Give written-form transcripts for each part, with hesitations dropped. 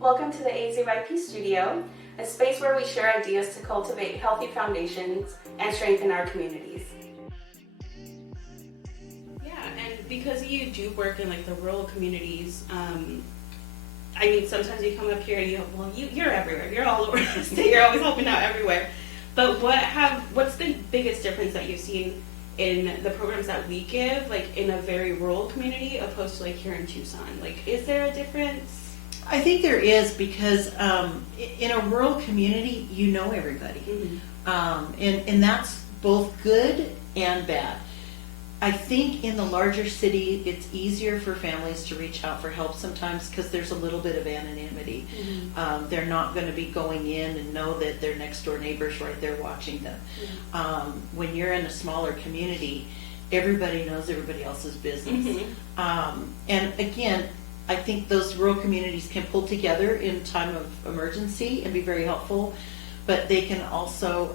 Welcome to the AZYP studio, a space where we share ideas to cultivate healthy foundations and strengthen our communities. Yeah, and because you do work in like the rural communities, I mean, sometimes you come up here and you're everywhere. You're all over the state. You're always helping out everywhere. But what's the biggest difference that you've seen in the programs that we give, like in a very rural community opposed to like here in Tucson? Like, is there a difference? I think there is because in a rural community, you know everybody. Mm-hmm. And that's both good and bad. I think in the larger city, it's easier for families to reach out for help sometimes because there's a little bit of anonymity. Mm-hmm. They're not going to be going in and know that their next door neighbor's right there watching them. Mm-hmm. When you're in a smaller community, everybody knows everybody else's business. Mm-hmm. And again, I think those rural communities can pull together in time of emergency and be very helpful, but they can also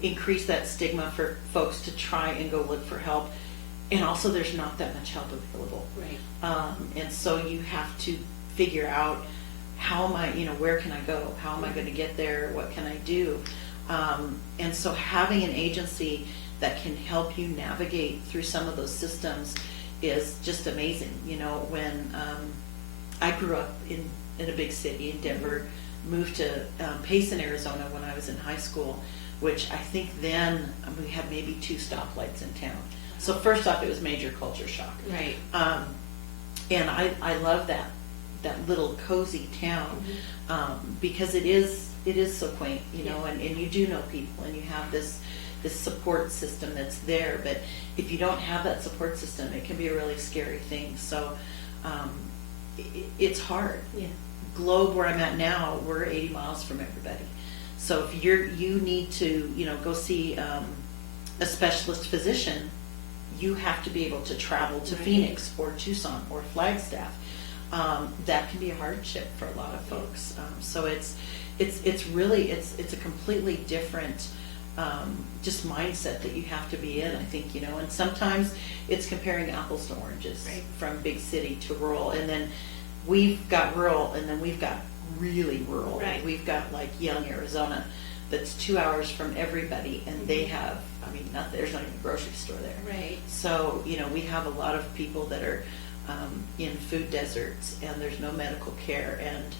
increase that stigma for folks to try and go look for help. And also there's not that much help available. Right. And so you have to figure out how am I, where can I go? How am I going to get there? What can I do? And so having an agency that can help you navigate through some of those systems is just amazing. When I grew up in a big city in Denver, moved to Payson, Arizona when I was in high school, which I think then we had maybe 2 stoplights in town. So first off, it was major culture shock. Right. And I love that little cozy town because it is so quaint, and you do know people and you have this support system that's there, but if you don't have that support system, it can be a really scary thing. So it's hard. Yeah. Globe, where I'm at now, we're 80 miles from everybody. So if you need to, go see a specialist physician, you have to be able to travel to Right. Phoenix or Tucson or Flagstaff. That can be a hardship for a lot of folks. So it's a completely different just mindset that you have to be in, I think, and sometimes it's comparing apples to oranges. Right. From big city to rural, and then we've got rural, and then we've got really rural. Right. We've got like Young, Arizona, that's 2 hours from everybody, and they have, there's not even a grocery store there. Right. So, we have a lot of people that are in food deserts, and there's no medical care, and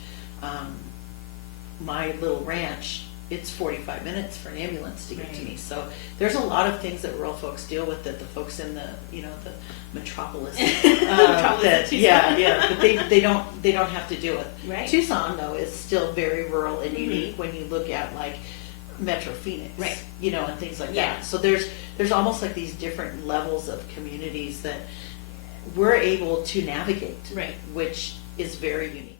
my little ranch, it's 45 minutes for an ambulance to get to me. So there's a lot of things that rural folks deal with that the folks in the the metropolis, but they don't have to deal with. Right. Tucson though is still very rural and unique when you look at like Metro Phoenix, Right. And things like Yeah. that. So there's almost like these different levels of communities that we're able to navigate, Right. which is very unique.